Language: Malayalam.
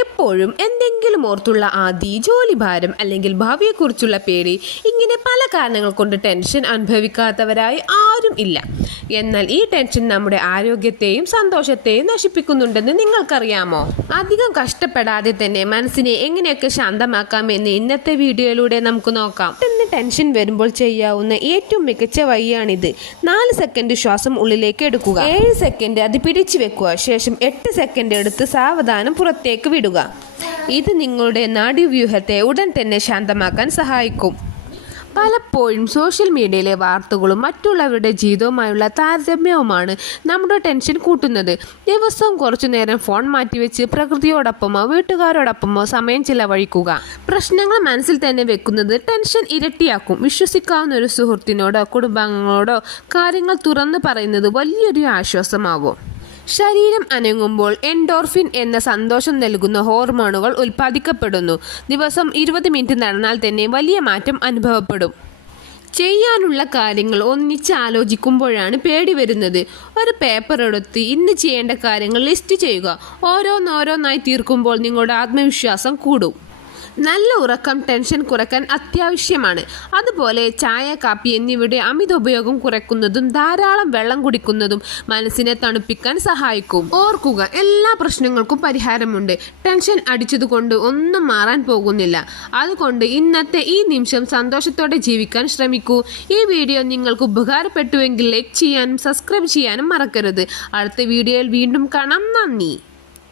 എപ്പോഴും എന്തെങ്കിലും ഓർത്തുള്ള ആദി, ജോലിഭാരം അല്ലെങ്കിൽ ഭാവിയെക്കുറിച്ചുള്ള പേടി, ഇങ്ങനെ പല കാരണങ്ങൾ കൊണ്ട് ടെൻഷൻ അനുഭവിക്കാത്തവരായി ആരും ഇല്ല. എന്നാൽ ഈ ടെൻഷൻ നമ്മുടെ ആരോഗ്യത്തെയും സന്തോഷത്തെയും നശിപ്പിക്കുന്നുണ്ടെന്ന് നിങ്ങൾക്കറിയാമോ? അധികം കഷ്ടപ്പെടാതെ തന്നെ മനസ്സിനെ എങ്ങനെയൊക്കെ ശാന്തമാക്കാമെന്ന് ഇന്നത്തെ വീഡിയോയിലൂടെ നമുക്ക് നോക്കാം. ടെൻഷൻ വരുമ്പോൾ ചെയ്യാവുന്ന ഏറ്റവും മികച്ച വഴിയാണിത്. 4 സെക്കൻഡ് ശ്വാസം ഉള്ളിലേക്ക് എടുക്കുക, 7 സെക്കൻഡ് അത് പിടിച്ചു വെക്കുക, ശേഷം 8 സെക്കൻഡ് എടുത്ത് സാവധാനം പുറത്തേക്ക് വിടുക. ഇത് നിങ്ങളുടെ നാഡീവ്യൂഹത്തെ ഉടൻ തന്നെ ശാന്തമാക്കാൻ സഹായിക്കും. പലപ്പോഴും സോഷ്യൽ മീഡിയയിലെ വാർത്തകളും മറ്റുള്ളവരുടെ ജീവിതവുമായുള്ള താരതമ്യവുമാണ് നമ്മുടെ ടെൻഷൻ കൂട്ടുന്നത്. ദിവസവും കുറച്ചു നേരം ഫോൺ മാറ്റിവെച്ച് പ്രകൃതിയോടൊപ്പമോ വീട്ടുകാരോടൊപ്പമോ സമയം ചിലവഴിക്കുക. പ്രശ്നങ്ങൾ മനസ്സിൽ തന്നെ വെക്കുന്നത് ടെൻഷൻ ഇരട്ടിയാക്കും. വിശ്വസിക്കാവുന്ന ഒരു സുഹൃത്തിനോടോ കുടുംബാംഗങ്ങളോടോ കാര്യങ്ങൾ തുറന്നു പറയുന്നത് വലിയൊരു ആശ്വാസമാവും. ശരീരം അനങ്ങുമ്പോൾ എൻഡോർഫിൻ എന്ന സന്തോഷം നൽകുന്ന ഹോർമോണുകൾ ഉൽപ്പാദിക്കപ്പെടുന്നു. ദിവസം 20 മിനിറ്റ് നടന്നാൽ തന്നെ വലിയ മാറ്റം അനുഭവപ്പെടും. ചെയ്യാനുള്ള കാര്യങ്ങൾ ഒന്നിച്ച് ആലോചിക്കുമ്പോഴാണ് പേടി വരുന്നത്. ഒരു പേപ്പർ എടുത്ത് ഇന്ന് ചെയ്യേണ്ട കാര്യങ്ങൾ ലിസ്റ്റ് ചെയ്യുക. ഓരോന്നോരോന്നായി തീർക്കുമ്പോൾ നിങ്ങളുടെ ആത്മവിശ്വാസം കൂടും. നല്ല ഉറക്കം ടെൻഷൻ കുറയ്ക്കാൻ അത്യാവശ്യമാണ്. അതുപോലെ ചായ, കാപ്പി എന്നിവയുടെ അമിത ഉപയോഗം കുറയ്ക്കുന്നതും ധാരാളം വെള്ളം കുടിക്കുന്നതും മനസ്സിനെ തണുപ്പിക്കാൻ സഹായിക്കും. ഓർക്കുക, എല്ലാ പ്രശ്നങ്ങൾക്കും പരിഹാരമുണ്ട്. ടെൻഷൻ അടിച്ചതുകൊണ്ട് ഒന്നും മാറാൻ പോകുന്നില്ല. അതുകൊണ്ട് ഇന്നത്തെ ഈ നിമിഷം സന്തോഷത്തോടെ ജീവിക്കാൻ ശ്രമിക്കൂ. ഈ വീഡിയോ നിങ്ങൾക്ക് ഉപകാരപ്പെട്ടുവെങ്കിൽ ലൈക്ക് ചെയ്യാനും സബ്സ്ക്രൈബ് ചെയ്യാനും മറക്കരുത്. അടുത്ത വീഡിയോയിൽ വീണ്ടും കാണാം. നന്ദി.